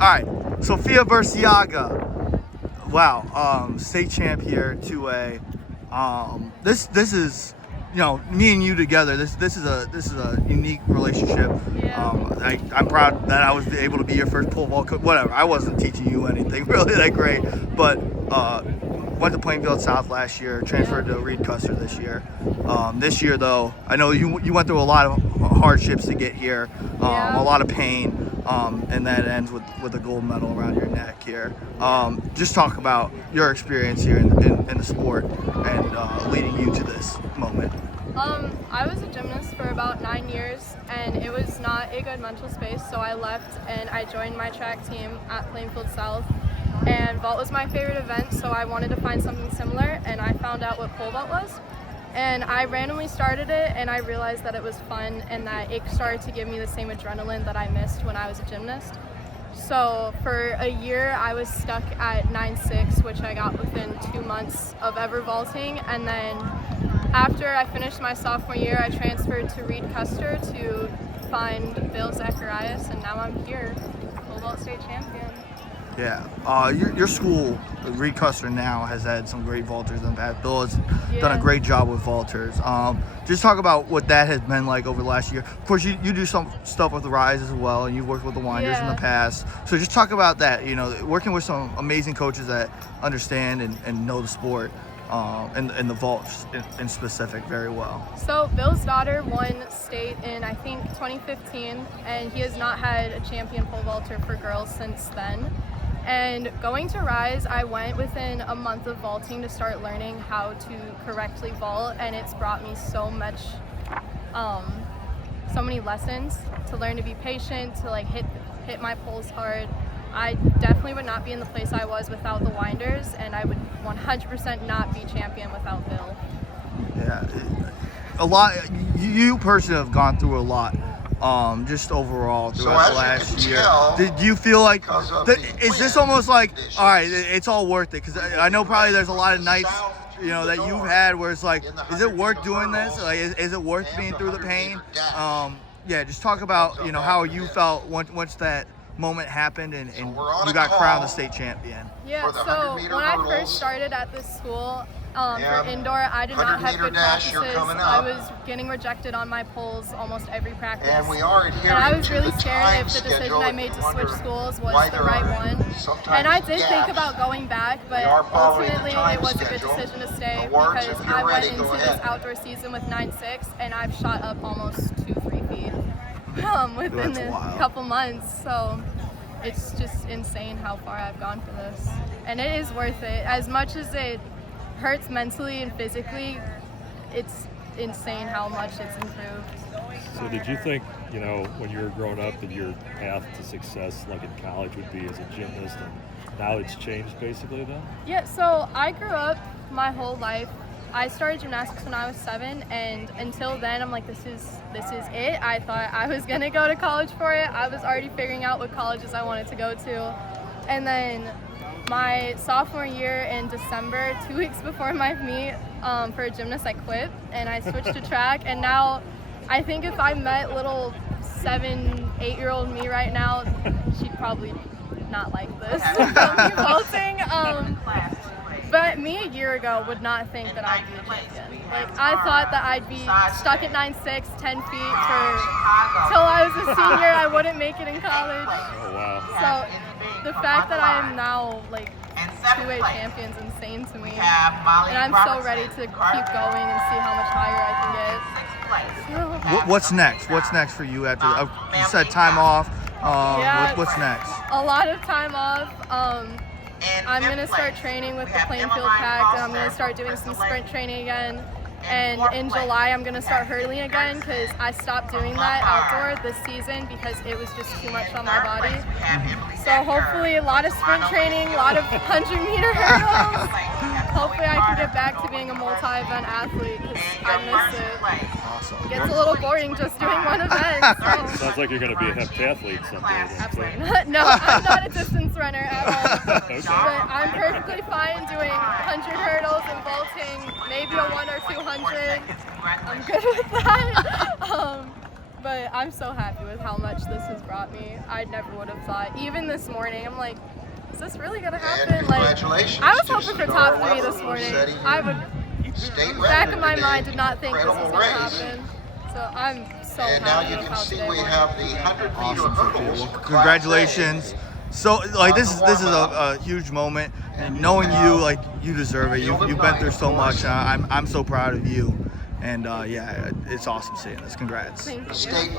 right, Sophia Burciaga. Wow, state champ here, 2A. This is, me and you together. This is a unique relationship. Yeah. I'm proud that I was able to be your first pole vault coach. Whatever, I wasn't teaching you anything really that great, but went to Plainfield South last year, transferred to Reed Custer this year. This year though, I know you went through a lot of hardships to get here, a lot of pain. And that ends with a gold medal around your neck here. Just talk about your experience here in the sport and leading you to this moment. I was a gymnast for about 9 years, and it was not a good mental space, so I left and I joined my track team at Plainfield South. And vault was my favorite event, so I wanted to find something similar, and I found out what pole vault was. And I randomly started it, and I realized that it was fun and that it started to give me the same adrenaline that I missed when I was a gymnast. So for a year, I was stuck at 9.6, which I got within 2 months of ever vaulting. And then after I finished my sophomore year, I transferred to Reed Custer to find Bill Zacharias, and now I'm here, pole vault state champion. Yeah, your school, Reed Custer, now has had some great vaulters in the past. Bill has done a great job with vaulters. Just talk about what that has been like over the last year. Of course, you do some stuff with the Rise as well, and you've worked with the Winders in the past. So just talk about that, working with some amazing coaches that understand and know the sport. And the vaults in specific very well. So Bill's daughter won state in, I think, 2015, and he has not had a champion pole vaulter for girls since then. And going to Rise, I went within a month of vaulting to start learning how to correctly vault, and it's brought me so many lessons to learn to be patient, to hit my poles hard. I definitely would not be in the place I was without the Winders, and I would 100% not be champion without Bill. Yeah, a lot. You personally have gone through a lot, just overall throughout the last year. Did you feel like, is this almost like, all right, it's all worth it? Because I know probably there's a lot of nights, that you've had where it's like, is it worth doing this? Like, is it worth being through the pain? Yeah, just talk about, how you felt once that moment happened and you got crowned the state champion. Yeah, so when I first started at this school for indoor, I did not have good practices. I was getting rejected on my poles almost every practice. And I was really scared if the decision I made to switch schools was the right one. And I did think about going back, but ultimately it was a good decision to stay because I went into this outdoor season with 9.6 and I've shot up almost 2-3 feet within a couple months. So it's just insane how far I've gone for this. And it is worth it. As much as it hurts mentally and physically, it's insane how much it's improved. So did you think, when you were growing up that your path to success, like in college, would be as a gymnast, and now it's changed basically then? Yeah, so I grew up my whole life. I started gymnastics when I was 7, and until then I'm like, this is it. I thought I was gonna go to college for it. I was already figuring out what colleges I wanted to go to. And then my sophomore year in December, 2 weeks before my meet for a gymnast, I quit and I switched to track. And now I think if I met little 7-8-year-old me right now, she'd probably not like this. Vaulting. But me a year ago would not think that I'd be a champion. Like, I thought that I'd be stuck at 9.6, 10 feet till I was a senior. I wouldn't make it in college. Oh, wow. So the fact that I am now, 2A champion is insane to me. And I'm so ready to keep going and see how much higher I can get. What's next? What's next for you after, you said time off. What's next? A lot of time off. I'm going to start training with the Plainfield Pack, and I'm going to start doing some sprint training again. And in July, I'm going to start hurdling again because I stopped doing that outdoor this season because it was just too much on my body. So hopefully a lot of sprint training, a lot of 100-meter hurdles. Hopefully I can get back to being a multi-event athlete because I miss it. Awesome. It gets a little boring just doing one event. So. Sounds like you're going to be a heptathlete someday. Absolutely not. No, I'm not a distance runner at all. Okay. But I'm perfectly fine doing 100 hurdles and vaulting, maybe a 1 or 200. I'm good with that. But I'm so happy with how much this has brought me. I never would have thought. Even this morning, I'm like, is this really gonna happen? Like, I was hoping for top 3 this morning. I would, back of my mind, did not think this was gonna happen. So I'm so And now happy you with can how see today we went. have the 100-meter Awesome, Sophia. hurdles. Well, congratulations. So, like, this is a huge moment, and knowing you, like, you deserve it. You've been through so much. I'm so proud of you, and yeah, it's awesome seeing this. Congrats. Thank you. State